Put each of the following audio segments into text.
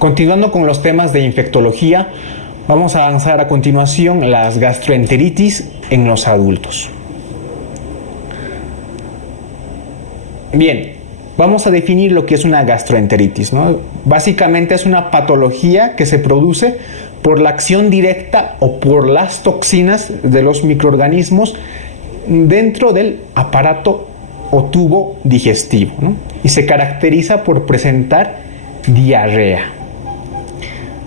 Continuando con los temas de infectología, vamos a avanzar a continuación las gastroenteritis en los adultos. Bien, vamos a definir lo que es una gastroenteritis, ¿no? Básicamente es una patología que se produce por la acción directa o por las toxinas de los microorganismos dentro del aparato o tubo digestivo, ¿no? Y se caracteriza por presentar diarrea.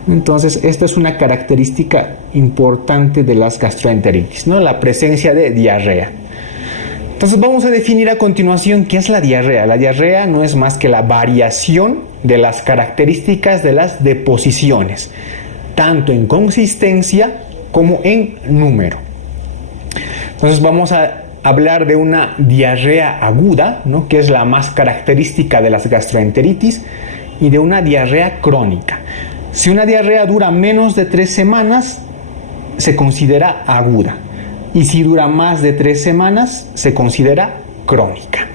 Entonces, esta es una característica importante de las gastroenteritis, ¿no? La presencia de diarrea. Entonces vamos a definir a continuación qué es la diarrea. La diarrea no es más que la variación de las características de las deposiciones, tanto en consistencia como en número. Entonces vamos a hablar de una diarrea aguda, ¿no? Que es la más característica de las gastroenteritis, y de una diarrea crónica. Si una diarrea dura menos de 3 semanas, se considera aguda. Y si dura más de 3 semanas, se considera crónica.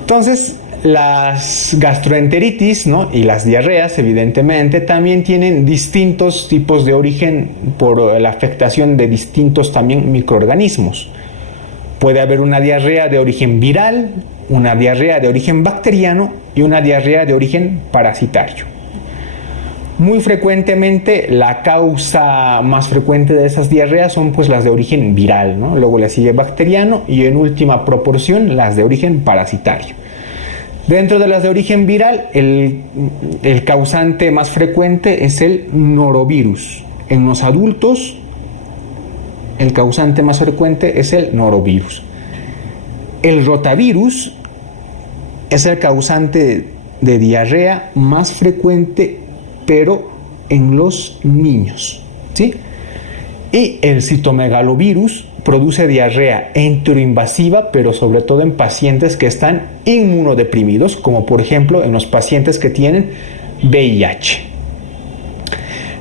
Entonces, las gastroenteritis, ¿no? Y las diarreas, evidentemente, también tienen distintos tipos de origen por la afectación de distintos también microorganismos. Puede haber una diarrea de origen viral, una diarrea de origen bacteriano y una diarrea de origen parasitario. Muy frecuentemente la causa más frecuente de esas diarreas son pues las de origen viral, ¿no? Luego le sigue bacteriano y en última proporción las de origen parasitario. Dentro de las de origen viral, el causante más frecuente es el norovirus. En los adultos, el causante más frecuente es el norovirus. El rotavirus es el causante de diarrea más frecuente, pero en los niños, ¿sí? Y el citomegalovirus produce diarrea enteroinvasiva, pero sobre todo en pacientes que están inmunodeprimidos, como por ejemplo en los pacientes que tienen VIH.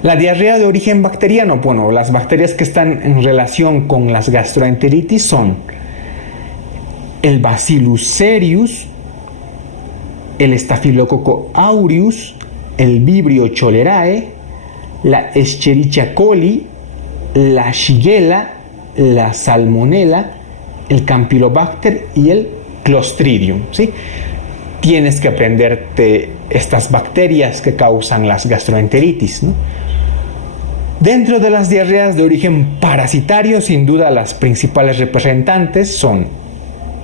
La diarrea de origen bacteriano, bueno, las bacterias que están en relación con las gastroenteritis son el Bacillus cereus, el Staphylococcus aureus, el Vibrio cholerae, la Escherichia coli, la Shigella, la Salmonella, el Campylobacter y el Clostridium, ¿sí? Tienes que aprenderte estas bacterias que causan las gastroenteritis, ¿no? Dentro de las diarreas de origen parasitario, sin duda las principales representantes son,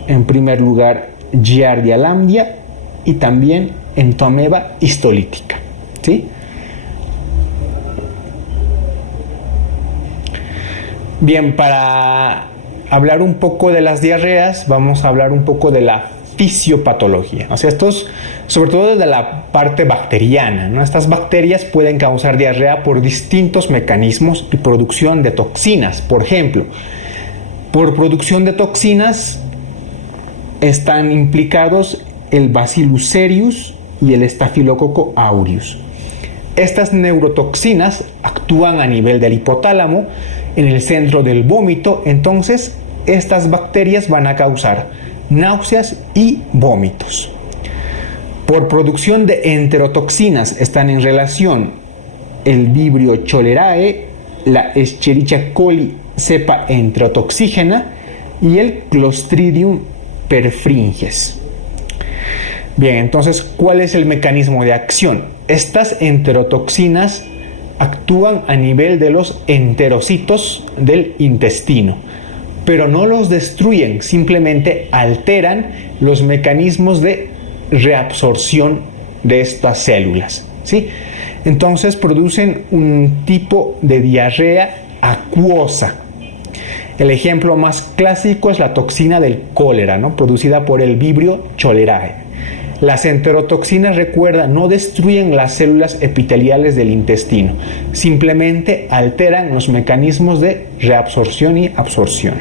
en primer lugar, Giardia lamblia y también Entomeba histolítica, ¿sí? Bien, para hablar un poco de las diarreas, vamos a hablar un poco de la fisiopatología. O sea, estos, sobre todo de la parte bacteriana, ¿no? Estas bacterias pueden causar diarrea por distintos mecanismos y producción de toxinas. Por ejemplo, por producción de toxinas están implicados el Bacillus cereus y el Staphylococcus aureus. Estas neurotoxinas actúan a nivel del hipotálamo, en el centro del vómito. Entonces estas bacterias van a causar náuseas y vómitos. Por producción de enterotoxinas están en relación el Vibrio cholerae, la Escherichia coli cepa enterotoxígena y el Clostridium perfringens. Bien, entonces, ¿cuál es el mecanismo de acción? Estas enterotoxinas actúan a nivel de los enterocitos del intestino, pero no los destruyen, simplemente alteran los mecanismos de reabsorción de estas células, ¿sí? Entonces producen un tipo de diarrea acuosa. El ejemplo más clásico es la toxina del cólera, ¿no? Producida por el Vibrio cholerae. Las enterotoxinas, recuerda, no destruyen las células epiteliales del intestino, simplemente alteran los mecanismos de reabsorción y absorción.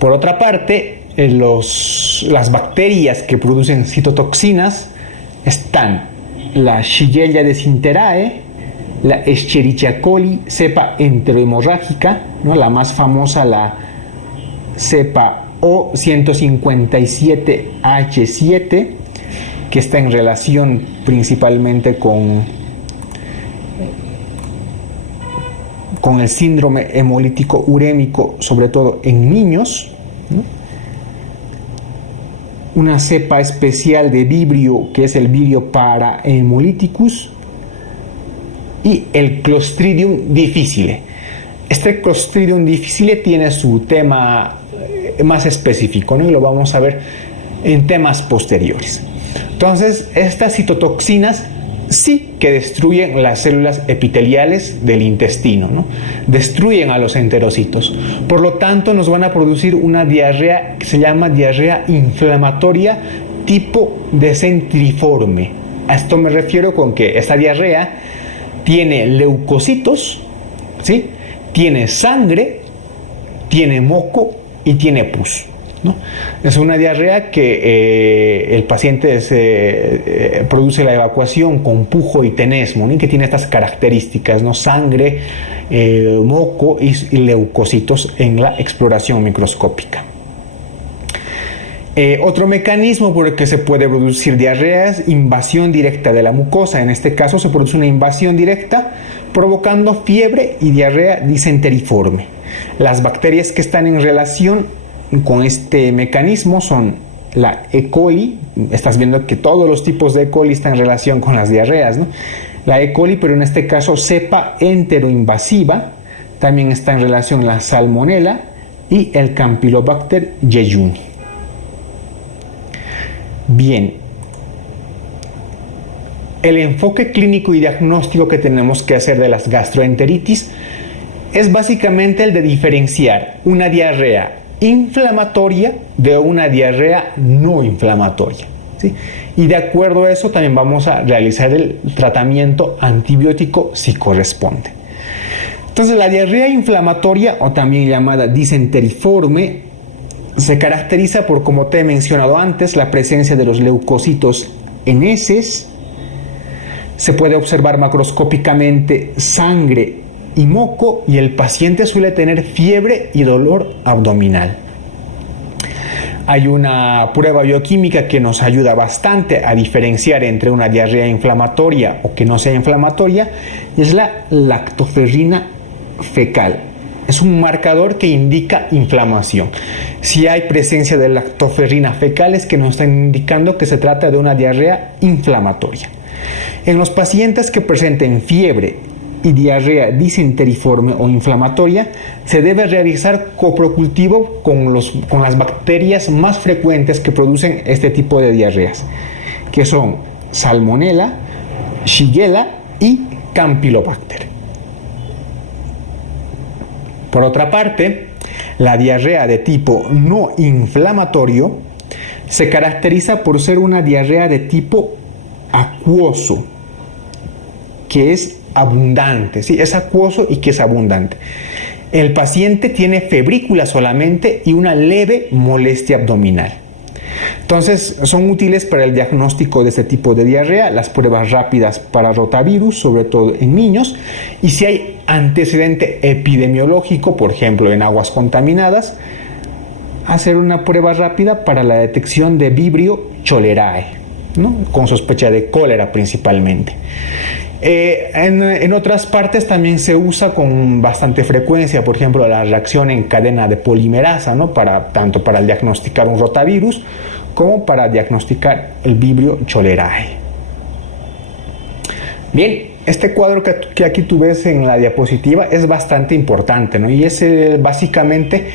Por otra parte, las bacterias que producen citotoxinas están la Shigella desintherae, la Escherichia coli, cepa enterohemorrágica, ¿no? La más famosa, la cepa O157H7, que está en relación principalmente con el síndrome hemolítico urémico, sobre todo en niños, ¿no? Una cepa especial de Vibrio, que es el Vibrio parahemolyticus, y el Clostridium difficile. Este Clostridium difficile tiene su tema más específico, ¿no? Y lo vamos a ver en temas posteriores. Entonces, estas citotoxinas sí que destruyen las células epiteliales del intestino, ¿no? Destruyen a los enterocitos. Por lo tanto, nos van a producir una diarrea que se llama diarrea inflamatoria tipo decentriforme. A esto me refiero con que esta diarrea tiene leucocitos, ¿sí? Tiene sangre, tiene moco y tiene pus, ¿no? Es una diarrea que el paciente produce la evacuación con pujo y tenesmo, ¿no? Y que tiene estas características, ¿no? Sangre, moco y leucocitos en la exploración microscópica. Otro mecanismo por el que se puede producir diarrea es invasión directa de la mucosa. En este caso se produce una invasión directa provocando fiebre y diarrea disenteriforme. Las bacterias que están en relación con este mecanismo son la E. coli. Estás viendo que todos los tipos de E. coli están en relación con las diarreas, ¿no? La E. coli, pero en este caso cepa enteroinvasiva. También está en relación la Salmonella y el Campylobacter jejuni. Bien, el enfoque clínico y diagnóstico que tenemos que hacer de las gastroenteritis es básicamente el de diferenciar una diarrea inflamatoria de una diarrea no inflamatoria, ¿sí? Y de acuerdo a eso también vamos a realizar el tratamiento antibiótico si corresponde. Entonces, la diarrea inflamatoria, o también llamada disenteriforme, se caracteriza por, como te he mencionado antes, la presencia de los leucocitos en heces. Se puede observar macroscópicamente sangre y moco, y el paciente suele tener fiebre y dolor abdominal. Hay una prueba bioquímica que nos ayuda bastante a diferenciar entre una diarrea inflamatoria o que no sea inflamatoria, y es la lactoferrina fecal. Es un marcador que indica inflamación. Si hay presencia de lactoferrina fecal, es que nos están indicando que se trata de una diarrea inflamatoria. En los pacientes que presenten fiebre y diarrea disenteriforme o inflamatoria, se debe realizar coprocultivo con las bacterias más frecuentes que producen este tipo de diarreas, que son Salmonella, Shigella y Campylobacter. Por otra parte, la diarrea de tipo no inflamatorio se caracteriza por ser una diarrea de tipo acuoso, que es abundante, ¿sí? Es acuoso y que es abundante. El paciente tiene febrícula solamente y una leve molestia abdominal. Entonces, son útiles para el diagnóstico de este tipo de diarrea las pruebas rápidas para rotavirus, sobre todo en niños, y si hay antecedente epidemiológico, por ejemplo en aguas contaminadas, hacer una prueba rápida para la detección de Vibrio cholerae, ¿no? Con sospecha de cólera principalmente. En otras partes también se usa con bastante frecuencia, por ejemplo, la reacción en cadena de polimerasa, ¿no? Tanto para diagnosticar un rotavirus como para diagnosticar el Vibrio cholerae. Bien, este cuadro que aquí tú ves en la diapositiva es bastante importante, ¿no? Y es básicamente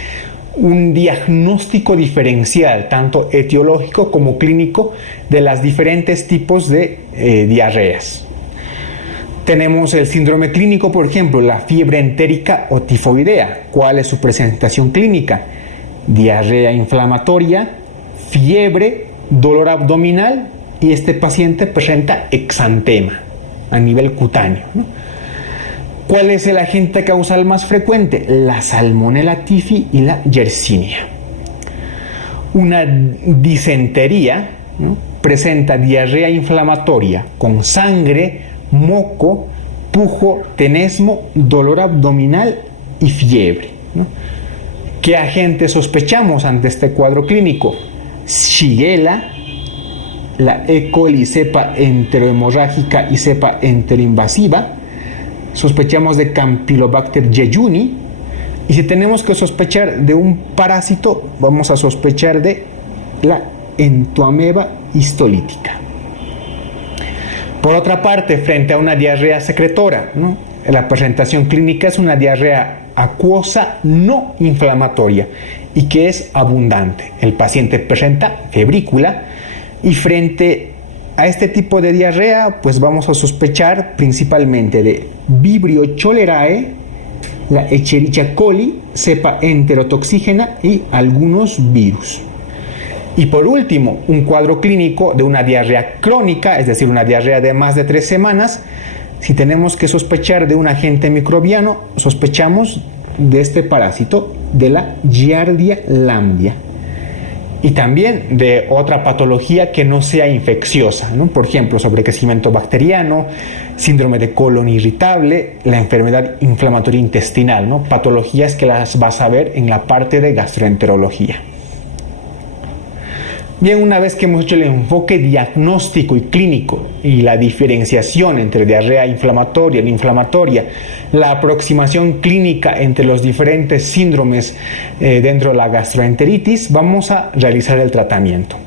un diagnóstico diferencial, tanto etiológico como clínico, de los diferentes tipos de diarreas. Tenemos el síndrome clínico, por ejemplo, la fiebre entérica o tifoidea. ¿Cuál es su presentación clínica? Diarrea inflamatoria, fiebre, dolor abdominal, y este paciente presenta exantema a nivel cutáneo, ¿no? ¿Cuál es el agente causal más frecuente? La Salmonella typhi y la Yersinia. Una disentería, ¿no? Presenta diarrea inflamatoria con sangre, moco, pujo, tenesmo, dolor abdominal y fiebre, ¿no? ¿Qué agente sospechamos ante este cuadro clínico? Shigella, la E. coli cepa enterohemorrágica y cepa enteroinvasiva. Sospechamos de Campylobacter jejuni. Y si tenemos que sospechar de un parásito, vamos a sospechar de la Entoameba histolítica. Por otra parte, frente a una diarrea secretora, ¿no?, la presentación clínica es una diarrea acuosa no inflamatoria y que es abundante. El paciente presenta febrícula y frente a este tipo de diarrea, pues vamos a sospechar principalmente de Vibrio cholerae, la Escherichia coli, cepa enterotoxígena y algunos virus. Y por último, un cuadro clínico de una diarrea crónica, es decir, una diarrea de más de 3 semanas. Si tenemos que sospechar de un agente microbiano, sospechamos de este parásito, de la Giardia lamblia. Y también de otra patología que no sea infecciosa, ¿no? Por ejemplo, sobrecrecimiento bacteriano, síndrome de colon irritable, la enfermedad inflamatoria intestinal, ¿no? Patologías que las vas a ver en la parte de gastroenterología. Bien, una vez que hemos hecho el enfoque diagnóstico y clínico y la diferenciación entre diarrea inflamatoria y no inflamatoria, la aproximación clínica entre los diferentes síndromes dentro de la gastroenteritis, vamos a realizar el tratamiento.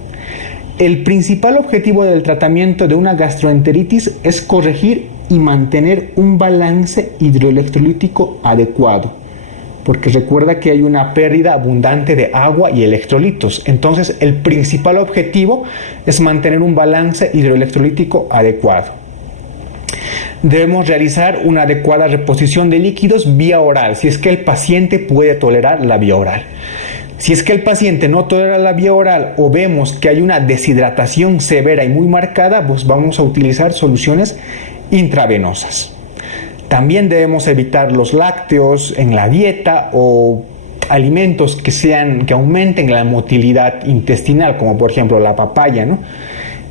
El principal objetivo del tratamiento de una gastroenteritis es corregir y mantener un balance hidroelectrolítico adecuado, porque recuerda que hay una pérdida abundante de agua y electrolitos. Entonces, el principal objetivo es mantener un balance hidroelectrolítico adecuado. Debemos realizar una adecuada reposición de líquidos vía oral, si es que el paciente puede tolerar la vía oral. Si es que el paciente no tolera la vía oral o vemos que hay una deshidratación severa y muy marcada, pues vamos a utilizar soluciones intravenosas. También debemos evitar los lácteos en la dieta o alimentos que aumenten la motilidad intestinal, como por ejemplo la papaya, ¿no?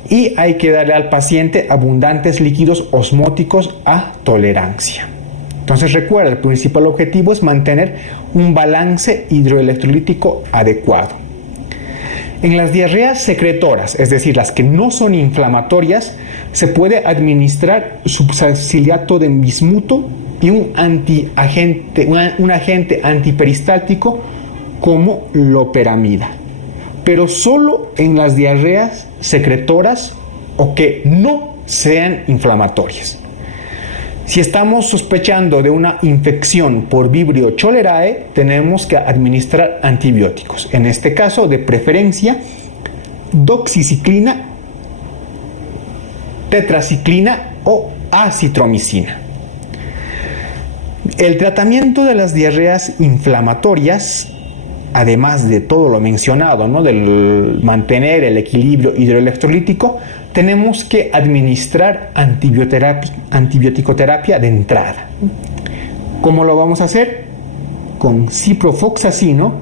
Y hay que darle al paciente abundantes líquidos osmóticos a tolerancia. Entonces recuerda, el principal objetivo es mantener un balance hidroelectrolítico adecuado. En las diarreas secretoras, es decir, las que no son inflamatorias, se puede administrar subsalicilato de bismuto y un agente antiperistáltico como loperamida, pero solo en las diarreas secretoras o que no sean inflamatorias. Si estamos sospechando de una infección por Vibrio cholerae, tenemos que administrar antibióticos. En este caso, de preferencia, doxiciclina, tetraciclina o acitromicina. El tratamiento de las diarreas inflamatorias, además de todo lo mencionado, ¿no?, del mantener el equilibrio hidroelectrolítico, tenemos que administrar antibiótico-terapia de entrada. ¿Cómo lo vamos a hacer? Con ciprofloxacino,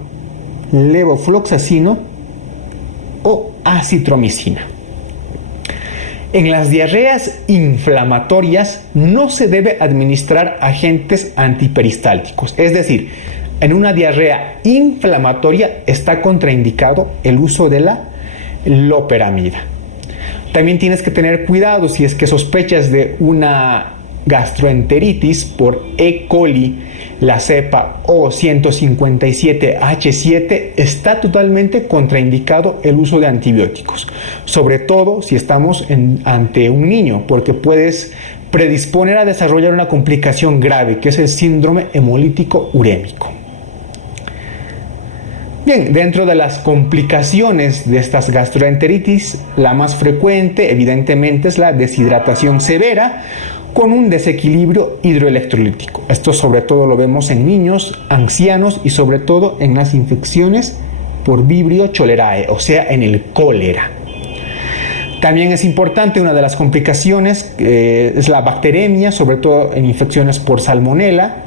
levofloxacino o acitromicina. En las diarreas inflamatorias no se debe administrar agentes antiperistálticos, es decir, en una diarrea inflamatoria está contraindicado el uso de la loperamida. También tienes que tener cuidado si es que sospechas de una gastroenteritis por E. coli, la cepa O157H7, está totalmente contraindicado el uso de antibióticos, sobre todo si estamos ante un niño, porque puedes predisponer a desarrollar una complicación grave, que es el síndrome hemolítico urémico. Bien, dentro de las complicaciones de estas gastroenteritis, la más frecuente evidentemente es la deshidratación severa con un desequilibrio hidroelectrolítico. Esto sobre todo lo vemos en niños, ancianos y sobre todo en las infecciones por Vibrio cholerae, o sea, en el cólera. También es importante, una de las complicaciones es la bacteremia, sobre todo en infecciones por Salmonella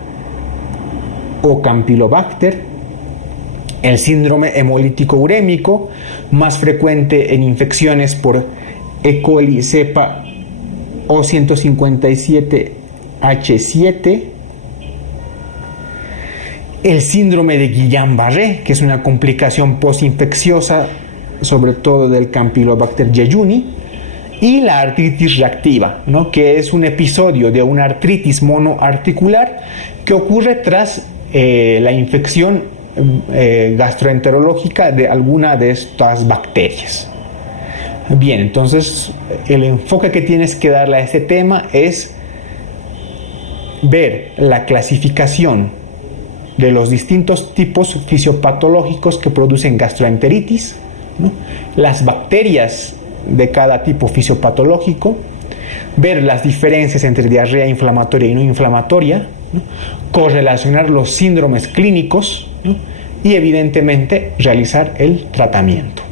o Campylobacter. El síndrome hemolítico urémico, más frecuente en infecciones por E. coli cepa O157H7. El síndrome de Guillain-Barré, que es una complicación postinfecciosa sobre todo del Campylobacter jejuni, y la artritis reactiva, ¿no? Que es un episodio de una artritis monoarticular que ocurre tras la infección gastroenterológica de alguna de estas bacterias. Bien, entonces el enfoque que tienes que darle a este tema es ver la clasificación de los distintos tipos fisiopatológicos que producen gastroenteritis, ¿no? Las bacterias de cada tipo fisiopatológico, ver las diferencias entre diarrea inflamatoria y no inflamatoria, ¿no? Correlacionar los síndromes clínicos, ¿no? Y evidentemente realizar el tratamiento.